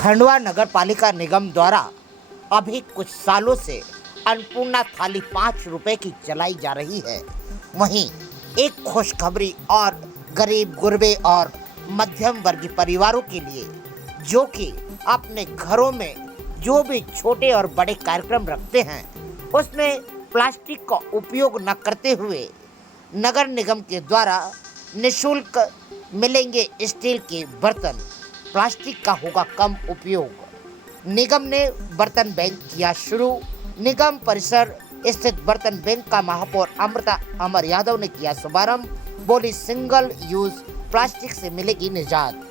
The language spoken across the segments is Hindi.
खंडवा नगर पालिका निगम द्वारा अभी कुछ सालों से अन्नपूर्णा थाली 5 रुपए की चलाई जा रही है। वहीं एक खुशखबरी और गरीब गुरबे और मध्यम वर्गीय परिवारों के लिए, जो कि अपने घरों में जो भी छोटे और बड़े कार्यक्रम रखते हैं उसमें प्लास्टिक का उपयोग न करते हुए नगर निगम के द्वारा निःशुल्क मिलेंगे स्टील के बर्तन। प्लास्टिक का होगा कम उपयोग। निगम ने बर्तन बैंक किया शुरू। निगम परिसर स्थित बर्तन बैंक का महापौर अमृता अमर यादव ने किया शुभारंभ। बोली, सिंगल यूज प्लास्टिक से मिलेगी निजात।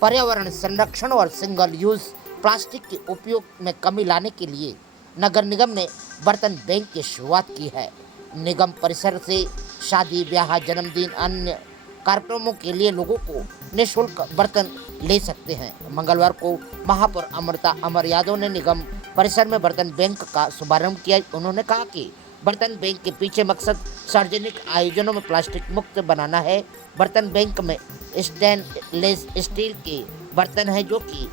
पर्यावरण संरक्षण और सिंगल यूज प्लास्टिक के उपयोग में कमी लाने के लिए नगर निगम ने बर्तन बैंक की शुरुआत की है। निगम परिसर से शादी, ब्याह, जन्मदिन, अन्य कार्यक्रमों के लिए लोगों को निःशुल्क बर्तन ले सकते हैं। मंगलवार को महापौर अमृता अमर यादव ने निगम परिसर में बर्तन बैंक का शुभारंभ किया। उन्होंने कहा कि बर्तन बैंक के पीछे मकसद सार्वजनिक आयोजनों में प्लास्टिक मुक्त बनाना है। बर्तन बैंक में स्टेनलेस स्टील के बर्तन हैं जो कि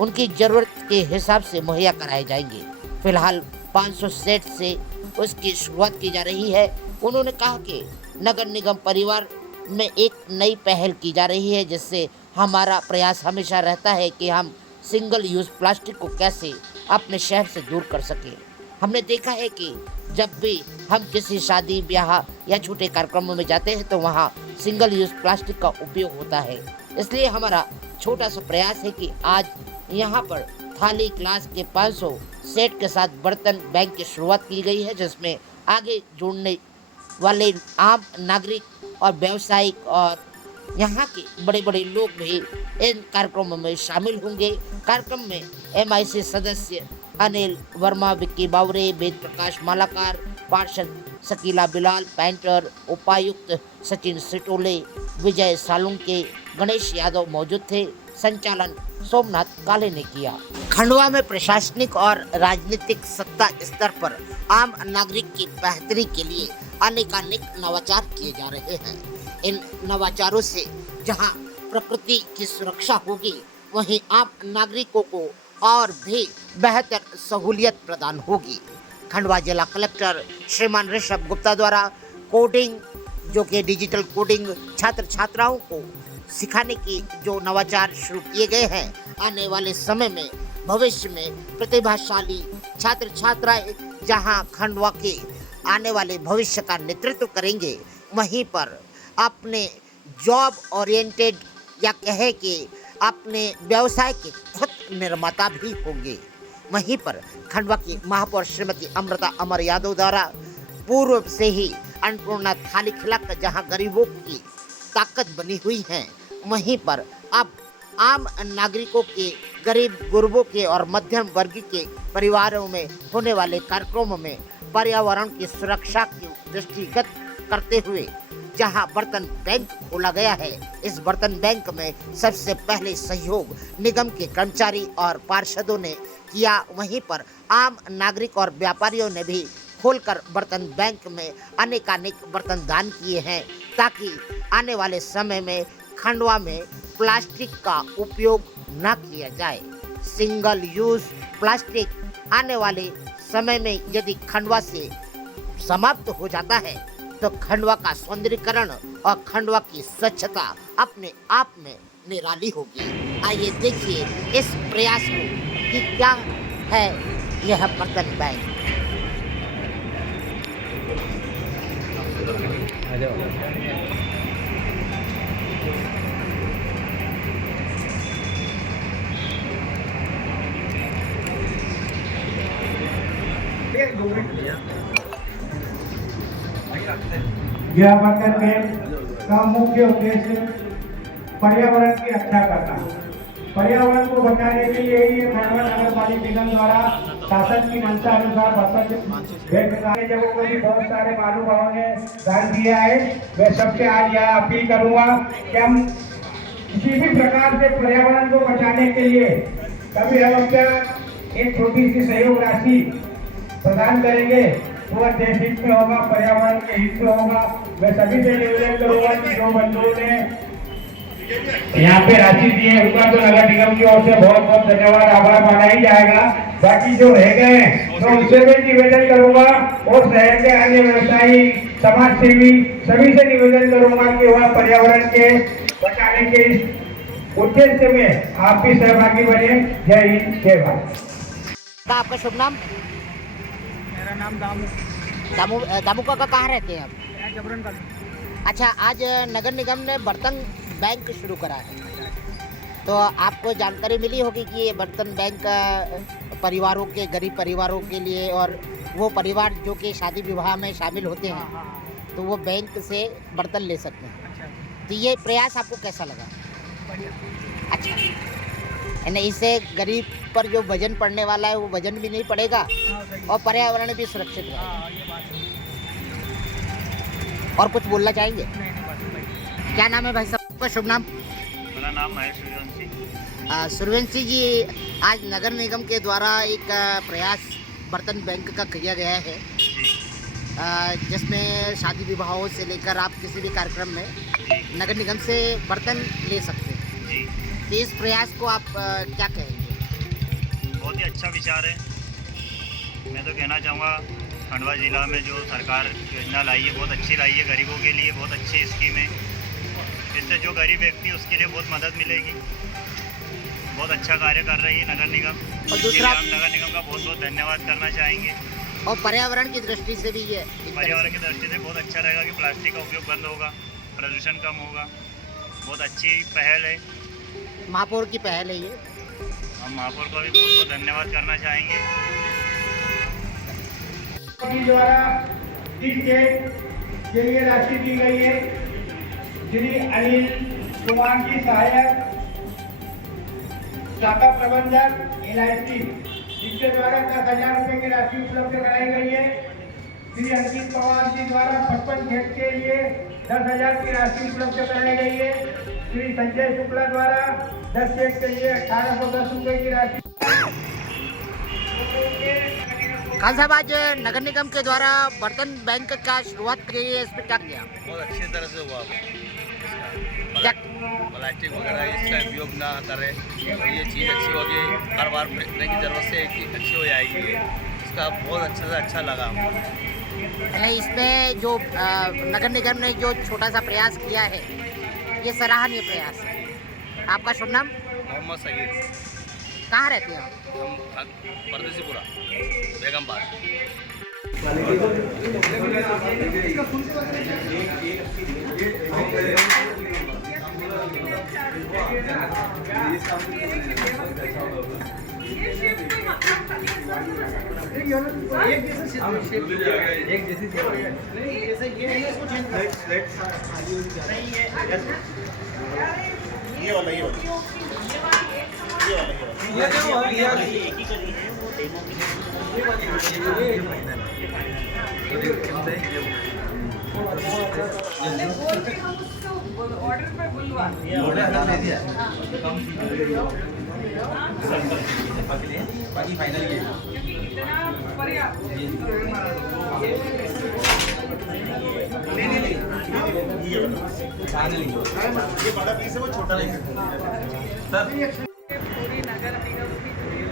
उनकी ज़रूरत के हिसाब से मुहैया कराए जाएंगे। फिलहाल 500 सेट से उसकी शुरुआत की जा रही है। उन्होंने कहा कि नगर निगम परिवार में एक नई पहल की जा रही है, जिससे हमारा प्रयास हमेशा रहता है कि हम सिंगल यूज़ प्लास्टिक को कैसे अपने शहर से दूर कर सकें। हमने देखा है कि जब भी हम किसी शादी, ब्याह या छोटे कार्यक्रमों में जाते हैं तो वहाँ सिंगल यूज़ प्लास्टिक का उपयोग होता है। इसलिए हमारा छोटा सा प्रयास है कि आज यहाँ पर थाली क्लास के 500 सेट के साथ बर्तन बैंक की शुरुआत की गई है, जिसमें आगे जुड़ने वाले आम नागरिक और व्यावसायिक और यहाँ के बड़े बड़े लोग भी इन कार्यक्रमों में शामिल होंगे। कार्यक्रम में MIC सदस्य अनिल वर्मा, विक्की बावरे, वेद प्रकाश मालाकार, पार्षद शकीला बिलाल, पेंटर, उपायुक्त सचिन सिटोले, विजय सालुंके, गणेश यादव मौजूद थे। संचालन सोमनाथ काले ने किया। खंडवा में प्रशासनिक और राजनीतिक सत्ता स्तर पर आम नागरिक की बेहतरी के लिए अनेकानेक नवाचार किए जा रहे हैं। इन नवाचारों से जहां प्रकृति की सुरक्षा होगी, वहीं आम नागरिकों को और भी बेहतर सहूलियत प्रदान होगी। खंडवा जिला कलेक्टर श्रीमान ऋषभ गुप्ता द्वारा कोडिंग, जो कि डिजिटल कोडिंग छात्र छात्राओं को सिखाने की जो नवाचार शुरू किए गए हैं, आने वाले समय में भविष्य में प्रतिभाशाली छात्र छात्राएं जहां खंडवा के आने वाले भविष्य का नेतृत्व करेंगे, वहीं पर अपने जॉब ओरिएंटेड या कहे कि अपने व्यवसाय के खुद निर्माता भी होंगे। वहीं पर खंडवा की महापौर श्रीमती अमृता अमर यादव द्वारा पूर्व से ही अन्नपूर्णा थाली खिलाकर जहां गरीबों की ताकत बनी हुई है, वहीं पर अब आम नागरिकों के, गरीब गुरबों के और मध्यम वर्गीय के परिवारों में होने वाले कार्यक्रमों में पर्यावरण की सुरक्षा की दृष्टिगत करते हुए जहां बर्तन बैंक खोला गया है, इस बर्तन बैंक में सबसे पहले सहयोग निगम के कर्मचारी और पार्षदों ने किया। वहीं पर आम नागरिक और व्यापारियों ने भी खोलकर बर्तन बैंक में अनेकानेक बर्तन दान किए हैं, ताकि आने वाले समय में खंडवा में प्लास्टिक का उपयोग न किया जाए। सिंगल यूज प्लास्टिक आने वाले समय में यदि खंडवा से समाप्त हो जाता है तो खंडवा का सौंदर्यीकरण और खंडवा की स्वच्छता अपने आप में निराली होगी। आइए देखिए इस प्रयास को कि क्या है यह बर्तन बैंक। यह बर्तन बैंक का मुख्य उद्देश्य पर्यावरण की रक्षा करना। पर्यावरण को बचाने के लिए ही खंडवा नगर पालिका निगम द्वारा शासन की मंशा अनुसार बर्तन जगहों को भी बहुत सारे महानुभावों ने दान दिया है। मैं सबसे आज यह अपील करूंगा कि हम किसी भी प्रकार से पर्यावरण को बचाने के लिए कभी हम क्या एक छोटी सी सहयोग राशि प्रदान करेंगे तो वह देश हित में होगा, पर्यावरण के हित में होगा। मैं सभी से निवेदन करूंगा कि जो बंधुओं ने यहाँ पे राशि दी है उनका तो नगर निगम की ओर से बहुत बहुत धन्यवाद आभार माना ही जाएगा। बाकी जो रह गए हैं तो उनसे भी निवेदन करूंगा और शहर के अन्य व्यवसायी समाज सेवी सभी से निवेदन करूंगा कि वह पर्यावरण के बचाने के इस उद्देश्य में आप भी सहभागी बने। जय हिंद जय भारत। आपका शुभ नाम? मेरा नाम दामू दामू काका कहाँ रहते हैं आप? है जबरन का। अच्छा, आज नगर निगम ने बर्तन बैंक शुरू करा है, तो आपको जानकारी मिली होगी कि ये बर्तन बैंक परिवारों के, गरीब परिवारों के लिए, और वो परिवार जो कि शादी विवाह में शामिल होते हैं तो वो बैंक से बर्तन ले सकते हैं। अच्छा, तो ये प्रयास आपको कैसा लगा? बढ़िया। अच्छा, यानी इससे गरीब पर जो वजन पड़ने वाला है वो वजन भी नहीं पड़ेगा हाँ, सही है। और पर्यावरण भी सुरक्षित रहेगा। हाँ, ये बात है। और कुछ बोलना चाहेंगे? नहीं, बस भाई। क्या नाम है भाई साहब? आपका शुभ नाम? मेरा नाम है सूर्यवंशी। सूर्यवंशी जी, आज नगर निगम के द्वारा एक प्रयास बर्तन बैंक का किया गया है, जिसमें शादी विवाहों से लेकर आप किसी भी कार्यक्रम में नगर निगम से बर्तन ले सकते हैं। जी, तो इस प्रयास को आप क्या कहेंगे? बहुत ही अच्छा विचार है। मैं तो कहना चाहूँगा खंडवा जिला में जो सरकार योजना लाई है बहुत अच्छी लाई है, गरीबों के लिए बहुत अच्छी स्कीम है। इससे जो गरीब व्यक्ति है उसके लिए बहुत मदद मिलेगी। बहुत अच्छा कार्य कर रही है नगर निगम, और इसके दूसरा- लिए हम नगर निगम का बहुत बहुत धन्यवाद करना चाहेंगे। और पर्यावरण की दृष्टि से भी ये पर्यावरण की दृष्टि से बहुत अच्छा रहेगा कि प्लास्टिक का उपयोग बंद होगा, प्रदूषण कम होगा। बहुत अच्छी पहल है। महापौर की पहल है ये। हम महापौर को भी बहुत बहुत धन्यवाद करना चाहेंगे। के द्वारा इस चेक के लिए राशि दी गई है। श्री अनिल कुमार जी, सहायक शाखा प्रबंधक LIC, जिनके द्वारा 10,000 रुपये की राशि उपलब्ध कराई गई है। श्री अंकित पवार जी द्वारा 55 खेत के लिए 10,000 की राशि उपलब्ध कराई गई है। श्री संजय शुक्ला द्वारा 10 खेत के लिए 1,810 रुपये की राशि। खान साहब, आज नगर निगम के द्वारा बर्तन बैंक का शुरुआत की है, इसमें क्या किया? बहुत अच्छी तरह से हुआ क्या? प्लास्टिक वगैरह इसका उपयोग ना करें तो ये चीज़ अच्छी होगी। हर बार फेंकने की ज़रूरत से एक चीज़ अच्छी हो जाएगी। ये इसका बहुत अच्छा से अच्छा लगा। यानी इसमें जो नगर निगम ने जो छोटा सा प्रयास किया है ये सराहनीय प्रयास है। आपका शुभ नाम? मोहम्मद सगीर, कहाँ रहते हैं आप? हम परदेसीपुरा बेगम पास। ऑर्डर पर बुलवा बाकी फाइनल ये इतना पर्याप्त ये बड़ा पीस है वो छोटा लेंगे सर। पूरी नगर निगम की टीम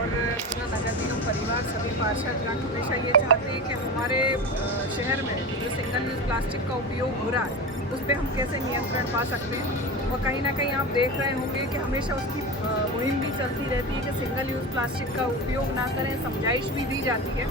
और पूरा नगर निगम परिवार सभी पार्षदगण हमेशा ये चाहते हैं कि हमारे शहर में जो सिंगल यूज़ प्लास्टिक का उपयोग हो रहा है उस पर हम कैसे नियंत्रण पा सकते हैं। और कहीं ना कहीं आप देख रहे होंगे कि हमेशा उसकी मुहिम भी चलती रहती है कि सिंगल यूज़ प्लास्टिक का उपयोग ना करें, समझाइश भी दी जाती है।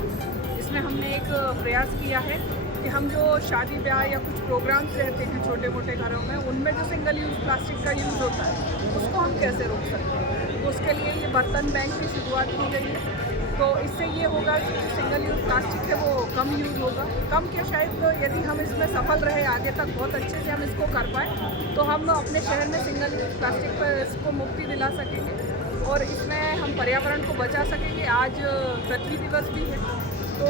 इसमें हमने एक प्रयास किया है कि हम जो शादी ब्याह या कुछ प्रोग्राम्स रहते हैं छोटे मोटे घरों में, उनमें जो सिंगल यूज़ प्लास्टिक का यूज़ होता है उसको हम कैसे रोक सकते हैं। तो उसके लिए ये बर्तन बैंक की शुरुआत की गई है। तो इससे ये होगा कि जो सिंगल यूज़ प्लास्टिक है वो कम यूज़ होगा। कम क्या, शायद तो यदि हम इसमें सफल रहे आगे तक बहुत अच्छे से हम इसको कर पाए तो हम अपने शहर में सिंगल यूज़ प्लास्टिक पर इसको मुक्ति दिला सकेंगे और इसमें हम पर्यावरण को बचा सकेंगे। आज पृथ्वी दिवस भी है तो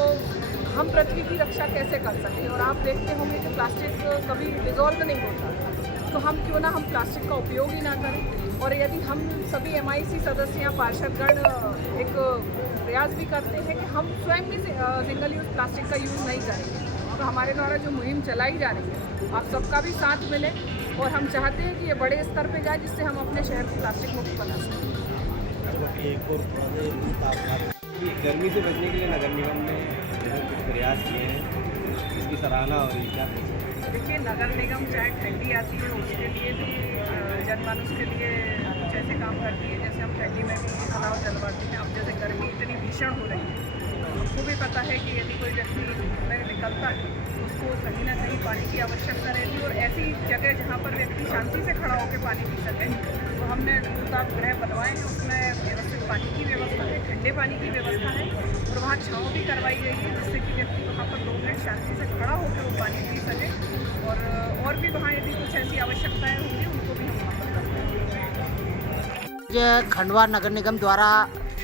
हम पृथ्वी की रक्षा कैसे कर सकें। और आप देखते होंगे कि प्लास्टिक कभी डिज़ोल्व नहीं होता, तो हम क्यों ना हम प्लास्टिक का उपयोग ही ना करें। और यदि हम सभी MIC सदस्य या पार्षदगण एक प्रयास भी करते हैं कि हम स्वयं भी सिंगल यूज़ प्लास्टिक का यूज़ नहीं करेंगे, तो हमारे द्वारा जो मुहिम चलाई जा रही है आप सबका भी साथ मिले और हम चाहते हैं कि ये बड़े स्तर पे जाए, जिससे हम अपने शहर को प्लास्टिक मुक्त बना सकें। गर्मी से बचने के लिए नगर निगम ने जो कुछ प्रयास किए हैं, इसकी सराहना हो रही है। क्या देखिए, नगर निगम चाहे ठंडी आती है उसके लिए भी जनमानस के लिए कुछ ऐसे काम करती है, जैसे हम ठंडी में भी अलाव जलवाते हैं। अब जैसे गर्मी इतनी भीषण हो रही है, हमको भी पता है कि यदि कोई व्यक्ति में निकलता है तो उसको कहीं ना कहीं पानी की आवश्यकता रहती है, और ऐसी जगह जहाँ पर व्यक्ति शांति से खड़ा होकर पानी पी सके, तो हमने गृह बनवाए हैं। उसमें व्यवस्थित पानी की व्यवस्था है, ठंडे पानी की व्यवस्था है, और वहाँ छाँव भी करवाई गई है, जिससे कि व्यक्ति वहाँ पर 2 मिनट शांति से खड़ा होकर वो पानी पी सके। और भी वहाँ यदि कुछ ऐसी आवश्यकताएँ होंगी उनको भी हम वहाँ पर कर आज खंडवा नगर निगम द्वारा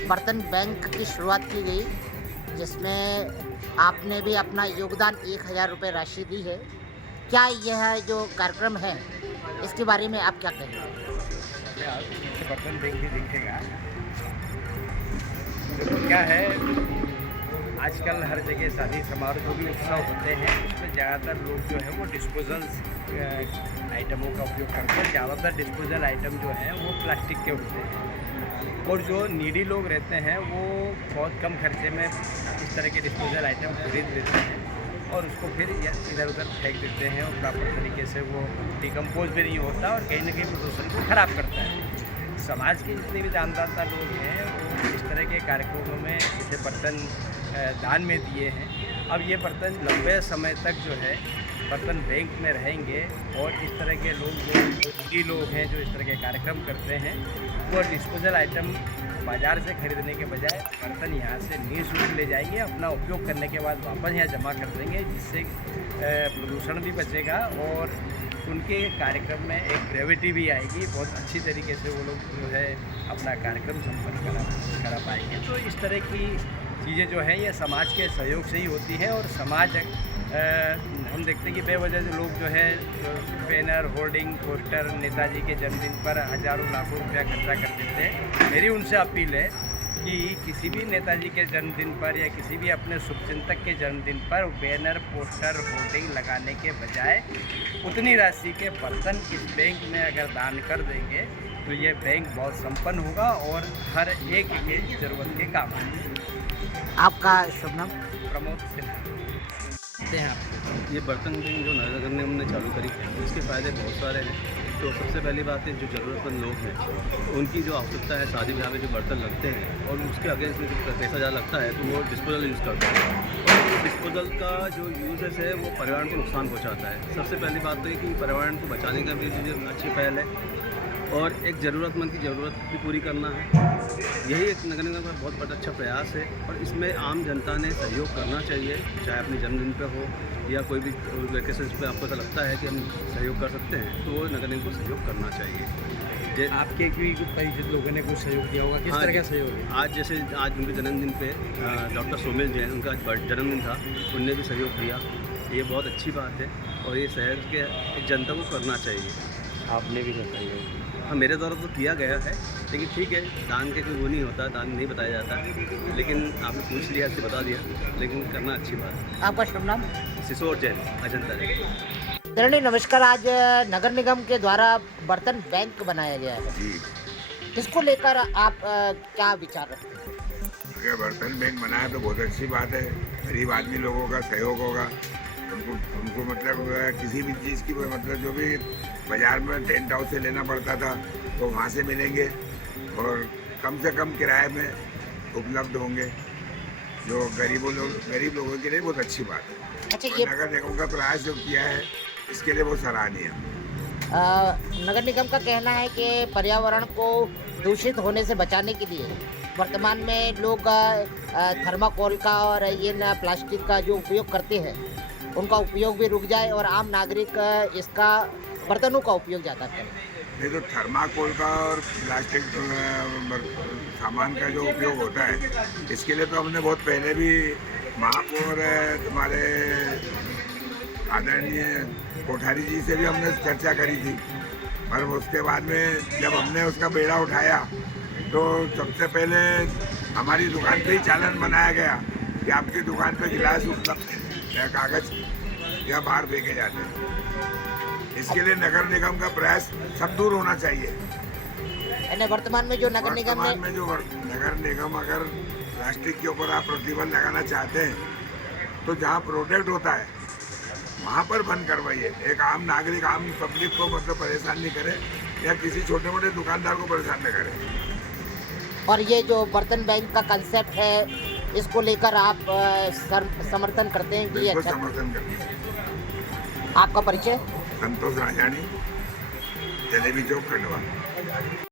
बर्तन बैंक की शुरुआत की गई, जिसमें आपने भी अपना योगदान 1000 रुपये राशि दी है। क्या यह जो कार्यक्रम है इसके बारे में आप क्या कहेंगे? बर्तन बैंक भी दिखेगा। तो क्या है, आजकल हर जगह शादी समारोह जो भी उत्सव होते हैं उसमें ज़्यादातर लोग जो है वो डिस्पोजल आइटमों का उपयोग करते हैं। ज़्यादातर डिस्पोजल आइटम जो हैं वो प्लास्टिक के होते हैं, और जो नीडी लोग रहते हैं वो बहुत कम खर्चे में इस तरह के डिस्पोजल आइटम खरीद लेते हैं और उसको फिर इधर उधर फेंक देते हैं, और प्रॉपर तरीके से वो डिकम्पोज भी नहीं होता और कहीं ना कहीं प्रदूषण को ख़राब करता है। समाज के जितने भी दानदाता लोग हैं वो इस तरह के कार्यक्रमों में जैसे बर्तन दान में दिए हैं। अब ये बर्तन लंबे समय तक जो है बर्तन बैंक में रहेंगे, और इस तरह के लोग जो लोग हैं जो इस तरह के कार्यक्रम करते हैं वो डिस्पोजल आइटम बाज़ार से खरीदने के बजाय बर्तन यहाँ से निःशुल्क ले जाएंगे, अपना उपयोग करने के बाद वापस यहाँ जमा कर देंगे, जिससे प्रदूषण भी बचेगा और उनके कार्यक्रम में एक ग्रेविटी भी आएगी। बहुत अच्छी तरीके से वो लोग जो है अपना कार्यक्रम संपन्न करा पाएंगे। तो इस तरह की चीज़ें जो हैं ये समाज के सहयोग से ही होती हैं, और समाज हम देखते हैं कि बेवजह से लोग जो है बैनर, होर्डिंग, पोस्टर नेताजी के जन्मदिन पर हज़ारों लाखों रुपया खर्चा कर देते हैं। मेरी उनसे अपील है कि किसी भी नेताजी के जन्मदिन पर या किसी भी अपने शुभचिंतक के जन्मदिन पर बैनर, पोस्टर, होर्डिंग लगाने के बजाय उतनी राशि के बर्तन इस बैंक में अगर दान कर देंगे तो ये बैंक बहुत संपन्न होगा और हर एक के ज़रूरत के काम आएंगे। आपका शुभ नाम? प्रमोद सिन्हा। ये बर्तन बैंक जो नगर निगम ने चालू करी है इसके फ़ायदे बहुत सारे हैं। तो सबसे पहली बात है, जो ज़रूरतमंद लोग हैं उनकी जो आवश्यकता है, शादी ब्याह में जो बर्तन लगते हैं और उसके अगेंस्ट में जो पैसा ज़्यादा लगता है तो वो डिस्पोजल यूज़ करते हैं, और डिस्पोजल का जो यूजेस है वो पर्यावरण को नुकसान पहुँचाता है। सबसे पहली बात तो ये कि पर्यावरण को बचाने का भी अच्छी पहल है, और एक ज़रूरतमंद की ज़रूरत भी पूरी करना है। यही एक नगर निगम का बहुत बड़ा अच्छा प्रयास है, और इसमें आम जनता ने सहयोग करना चाहिए, चाहे अपने जन्मदिन पे हो या कोई भी वेकेशन पे आपको ऐसा लगता है कि हम सहयोग कर सकते हैं तो वो नगर निगम को सहयोग करना चाहिए। आपके भी परिचित लोगों ने कुछ सहयोग दिया होगा, किस तरह का सहयोग है? आज जैसे आज उनके जन्मदिन पे डॉक्टर सोमेल जैन, उनका जन्मदिन था, उनने भी सहयोग किया। ये बहुत अच्छी बात है, और ये शहर के एक जनता को करना चाहिए। आपने भी बताया? हाँ, मेरे द्वारा तो किया गया है, लेकिन ठीक है, दान के कोई वो नहीं होता, दान नहीं बताया जाता, लेकिन आपने पूछ लिया, इससे बता दिया, लेकिन करना अच्छी बात है। आपका शुभ नाम? सिसोर जैन, अजंता। दरणी नमस्कार। आज नगर निगम के द्वारा बर्तन बैंक बनाया गया है, इसको लेकर आप क्या विचार रखते हैं? अगर बर्तन बैंक बनाया तो बहुत अच्छी बात है। गरीब आदमी लोगों का सहयोग होगा, उनको मतलब किसी भी चीज़ की मतलब जो भी बाज़ार में टेंट हाउस से लेना पड़ता था तो वहाँ से मिलेंगे, और कम से कम किराए में उपलब्ध होंगे, जो गरीब लोगों के लिए बहुत अच्छी बात है। अच्छा, और ये नगर निगम का प्रयास जो किया है इसके लिए बहुत सराहनीय है। नगर निगम का कहना है कि पर्यावरण को दूषित होने से बचाने के लिए वर्तमान में लोग थर्माकोल का और ये प्लास्टिक का जो उपयोग करते हैं उनका उपयोग भी रुक जाए, और आम नागरिक इसका बर्तनों का उपयोग ज़्यादा करें। ये तो थर्माकोल का और प्लास्टिक सामान का जो उपयोग होता है इसके लिए तो हमने बहुत पहले भी महापौर तुम्हारे आदरणीय कोठारी जी से भी हमने चर्चा करी थी, पर उसके बाद में जब हमने उसका बेड़ा उठाया तो सबसे पहले हमारी दुकान पे ही चालान बनाया गया कि आपकी दुकान पे गिलास उपलब्ध है या कागज़ या बाहर फेंके जाते हैं। इसके लिए नगर निगम का प्रयास सब दूर होना चाहिए। यानी वर्तमान में जो नगर निगम वर्तमान ने में जो नगर निगम अगर प्लास्टिक के ऊपर आप प्रतिबंध लगाना चाहते हैं तो जहाँ प्रोडक्ट होता है वहाँ पर बंद करवाइए। एक आम नागरिक, आम पब्लिक को मतलब परेशान नहीं करे या किसी छोटे मोटे दुकानदार को परेशान न करे। और ये जो बर्तन बैंक का कंसेप्ट है, इसको लेकर आप समर्थन करते हैं कि ये बिल्कुल अच्छा? समर्थन करते हैं। आपका परिचय? संतोष राजानी, जलेबी चौक, खंडवा।